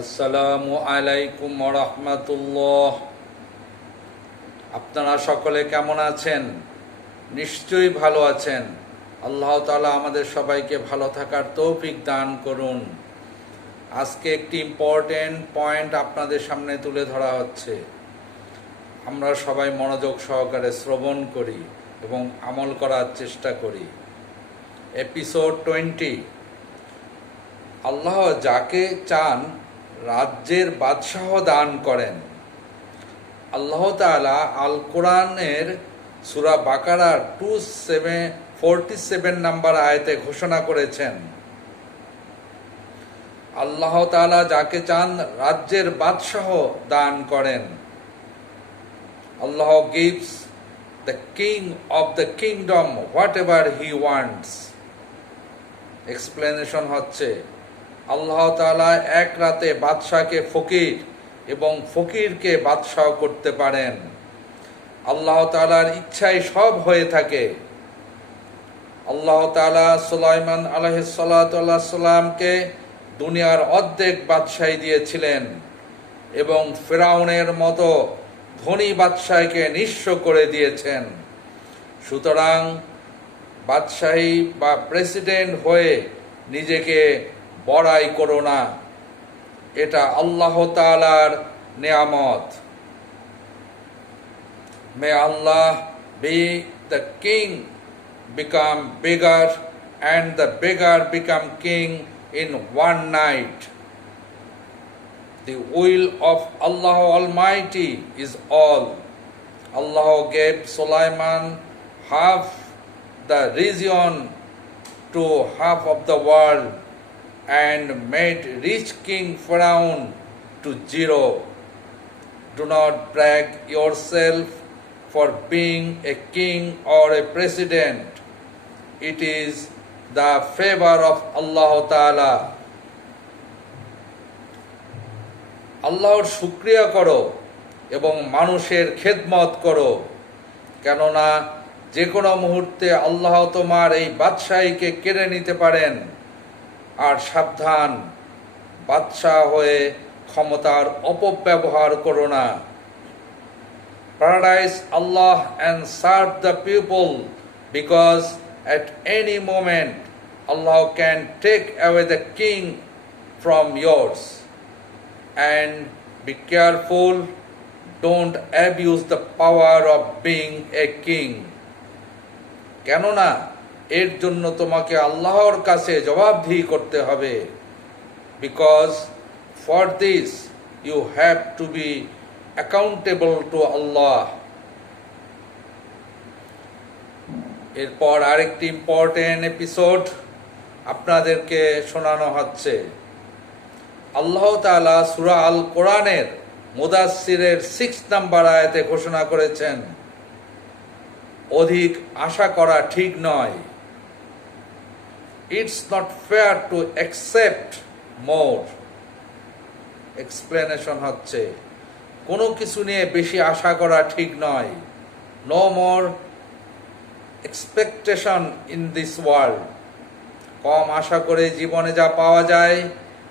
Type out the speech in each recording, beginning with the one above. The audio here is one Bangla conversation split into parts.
আসসালামু আলাইকুম রাহমাতুল্লাহ। আপনারা সকলে কেমন আছেন? নিশ্চয়ই ভালো আছেন। আল্লাহ তাআলা আমাদের সবাইকে ভালো থাকার তৌফিক দান করুন। আজকে একটি ইম্পর্টেন্ট পয়েন্ট আপনাদের সামনে তুলে ধরা হচ্ছে। আমরা সবাই মনোযোগ সহকারে শ্রবণ করি এবং আমল করার চেষ্টা করি। এপিসোড 20। আল্লাহ যাকে চান রাজ্যের বাদশাহ দান করেন। আল্লাহ তাআলা আল কোরআনের সূরা বাকারার 247 নম্বর আয়াতে ঘোষণা করেছেন, আল্লাহ তাআলা যাকে চান রাজ্যের বাদশাহ দান করেন। আল্লাহ gives the king of the kingdom whatever he wants. Explanation হচ্ছে, আল্লাহ তাআলা এক রাতে বাদশাকে ফকির এবং ফকিরকে বাদশাহ করতে পারেন। আল্লাহ তাআলার ইচ্ছায় সব হয়ে থাকে। আল্লাহ তাআলা সুলাইমান আলাইহিস সালামকে দুনিয়ার অর্ধেক বাদশাহী দিয়েছিলেন এবং ফিরাউনের মতো ধনী বাদশাহকে নিঃস্ব করে দিয়েছেন। সুতরাং বাদশাহী বা প্রেসিডেন্ট হয়ে নিজেকে বড়াই করো না, এটা আল্লাহ তাআলার নেয়ামত। May Allah be the king become beggar and the beggar become king in one night. The will of Allah Almighty is all. Allah gave Sulaiman half the region to half of the world and made rich King Pharaoh to zero. Do not brag yourself for being a king or a president. It is the favor of Allah Ta'ala. আল্লাহর শুকরিয়া করো এবং মানুষের খেদমত করো, কেননা যে কোনো মুহূর্তে আল্লাহ তোমার এই বাদশাহীকে কেড়ে নিতে পারেন। আর সাবধান, বাদশাহ হয়ে ক্ষমতার অপব্যবহার করো না। Paradise Allah and serve the people, because at any moment Allah can take away the king from yours. And be careful, don't abuse the power of being a king. কেননা এর জন্য তোমাকে আল্লাহর কাছে জবাবদিহি করতে হবে। Because for this you have to be accountable to Allah. এরপর আরেকটি ইম্পর্টেন্ট এপিসোড আপনাদেরকে শোনানো হচ্ছে। আল্লাহ তাআলা সূরা আল কোরআনের মুদাসসিরের 6 নম্বর আয়াতে ঘোষণা করেছেন, অধিক আশা করা ঠিক নয়। It's not fair to accept more. Explanation হচ্ছে, কোনো কিছু নিয়ে বেশি আশা করা ঠিক নয়। No more expectation in this world. কম আশা করে জীবনে যা পাওয়া যায়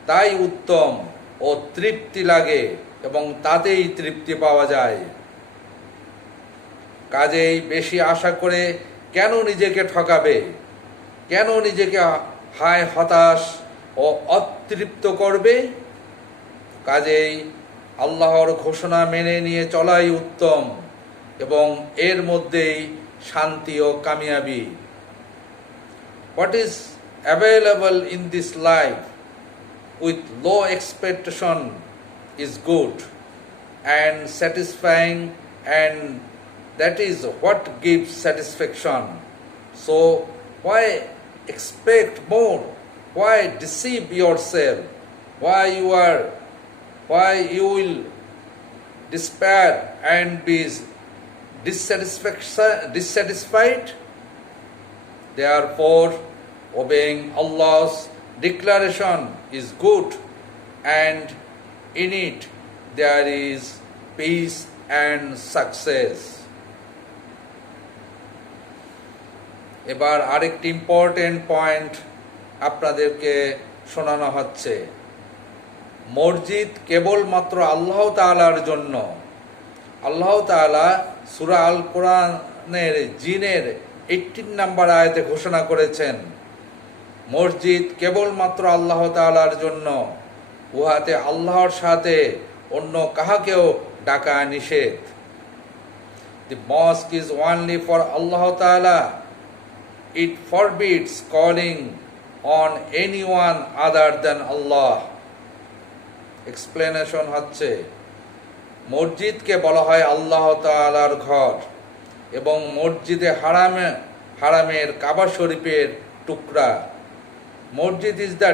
তাই উত্তম ও তৃপ্তি লাগে এবং তাতেই তৃপ্তি পাওয়া যায়। কাজেই বেশি আশা করে কেন নিজেকে ঠকাবে, কেন নিজেকে হতাশ ও অতৃপ্ত করবে? কাজেই আল্লাহর ঘোষণা মেনে নিয়ে চলাই উত্তম এবং এর মধ্যেই শান্তি ও কামিয়াবি। What is available in this life with low expectation is good and satisfying, and that is what gives satisfaction. So why expect more? Why deceive yourself? Why you will despair and be dissatisfied? Therefore, obeying Allah's declaration is good, and in it there is peace and success. এবার আরেকটি ইম্পর্টেন্ট পয়েন্ট আপনাদেরকে শোনানো হচ্ছে। মসজিদ কেবলমাত্র আল্লাহ তাআলার জন্য। আল্লাহ তাআলা সূরা আল কোরআনের জিনের 18 নম্বর আয়াতে ঘোষণা করেছেন, মসজিদ কেবলমাত্র আল্লাহ তাআলার জন্য, উহাতে আল্লাহর সাথে অন্য কাহাকেও ডাকা নিষেধ। The mosque is only for Allah Ta'ala. It forbids calling on anyone other than Allah. Explanation হচ্ছে, মসজিদকে বলা হয় আল্লাহ তাআলার ঘর এবং মসজিদে হারামের কাবা শরীফের টুকরা। মসজিদ is the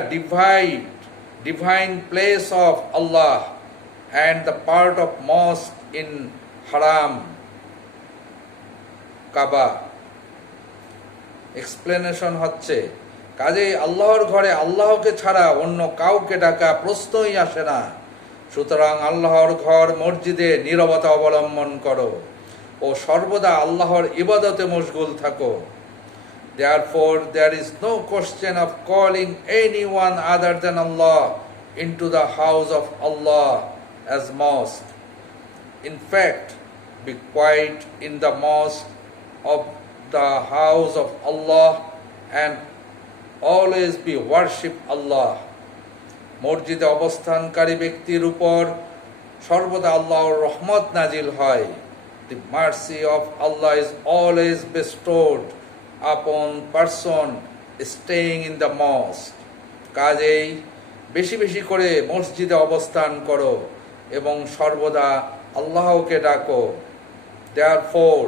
divine place of Allah and the part of mosque in haram Kaaba. Explanation হচ্ছে, কাজেই আল্লাহর ঘরে আল্লাহকে ছাড়া অন্য কাউকে ডাকা প্রশ্নই আসে না। সুতরাং আল্লাহর ঘর মসজিদে নীরবতা অবলম্বন করো ও সর্বদা আল্লাহর ইবাদতে মশগুল থাকো। Therefore there is no question of calling anyone other than Allah into the house of Allah as mosque. In fact, be quiet in the mosque of the house of Allah and always be worship Allah. মসজিদে অবস্থানকারী ব্যক্তির উপর সর্বদা আল্লাহর রহমত নাজিল হয়। The mercy of Allah is always bestowed upon person staying in the mosque. কাজেই বেশি বেশি করে মসজিদে অবস্থান করো এবং সর্বদা আল্লাহকে ডাকো। Therefore,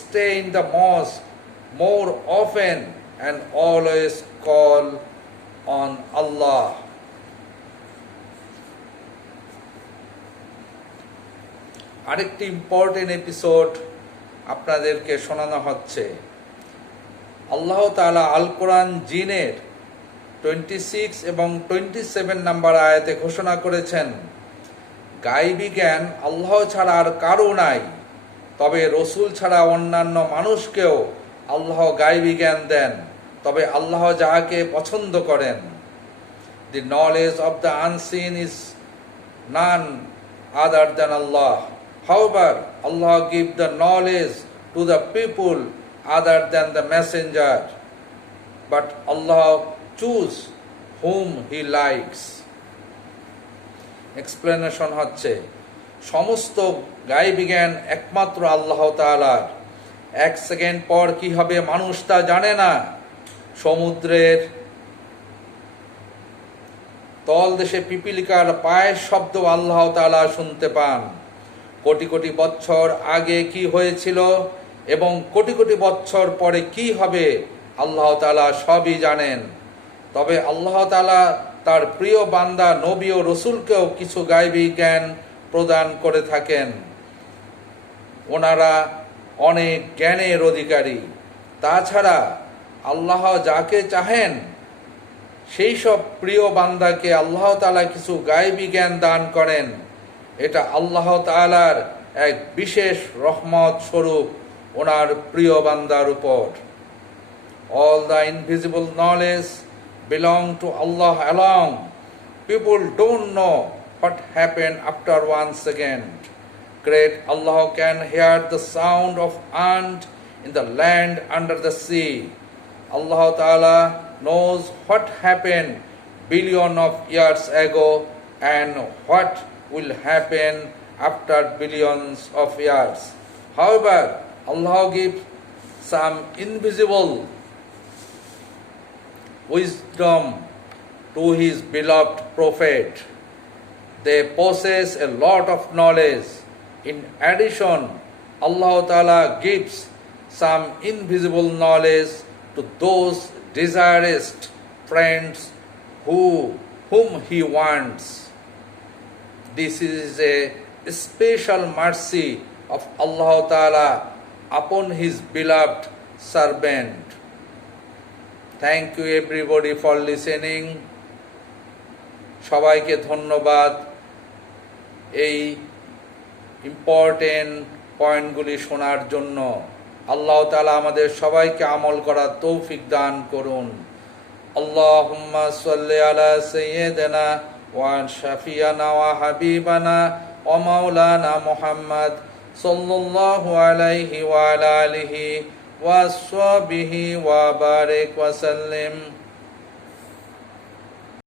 stay in the mosque more often and always call on Allah. আরেকটি ইম্পর্টেন্ট এপিসোড আপনাদেরকে শোনানো হচ্ছে। আল্লাহ তাআলা আল কোরআন জিনের 26 এবং 27 নম্বর আয়াতে ঘোষণা করেছেন, গায়বী জ্ঞান আল্লাহ ছাড়া আর কারো নাই, তবে রসুল ছাড়া অন্যান্য মানুষকেও আল্লাহ গায়বী জ্ঞান দেন, তবে আল্লাহ যাহাকে পছন্দ করেন। The knowledge of the unseen is none other than Allah. However, Allah gives the knowledge to the people other than the messenger, but Allah choose whom He likes. Explanation হচ্ছে, সমস্ত গায়বী জ্ঞান একমাত্র আল্লাহ তাআলার। এক সেকেন্ড পর কি হবে মানুষ তা জানে না। সমুদ্রের তলদেশে পিপীলিকার পায়ের শব্দ আল্লাহ তাআলা শুনতে পান। কোটি কোটি বছর আগে কি হয়েছিল এবং কোটি কোটি বছর পরে কি হবে আল্লাহ তাআলা সবই জানেন। তবে আল্লাহ তাআলা তার প্রিয় বান্দা নবী ও রসুলকেও কিছু গায়বী জ্ঞান প্রদান করে থাকেন। ওনারা অনেক জ্ঞানের অধিকারী। তাছাড়া আল্লাহ যাকে চাহেন সেই সব প্রিয় বান্দাকে আল্লাহ তাআলা কিছু গায়বী জ্ঞান দান করেন। এটা আল্লাহ তাআলার এক বিশেষ রহমত স্বরূপ ওনার প্রিয় বান্দার উপর। All the invisible knowledge belong to Allah alone. People don't know what happened after 1 second. Great Allah can hear the sound of ant in the land under the sea. Allah Ta'ala knows what happened billion of years ago and what will happen after billions of years. However, Allah gives some invisible wisdom to His beloved prophet. They possess a lot of knowledge. In addition, Allah Ta'ala gives some invisible knowledge to those desirous friends whom He wants. This is a special mercy of Allah Ta'ala upon His beloved servant. Thank you everybody for listening. সবাইকে ধন্যবাদ এই ইম্পর্টেন্ট পয়েন্টগুলি শোনার জন্য। আল্লাহ তাআলা আমাদের সবাইকে আমল করার তৌফিক দান করুন। আল্লাহুম্মা সাল্লি আলা সাইয়্যিদিনা وعن شفيعنا وحبيبنا ومولانا محمد صلى الله عليه وعلى آله وأصحابه وبارك وسلم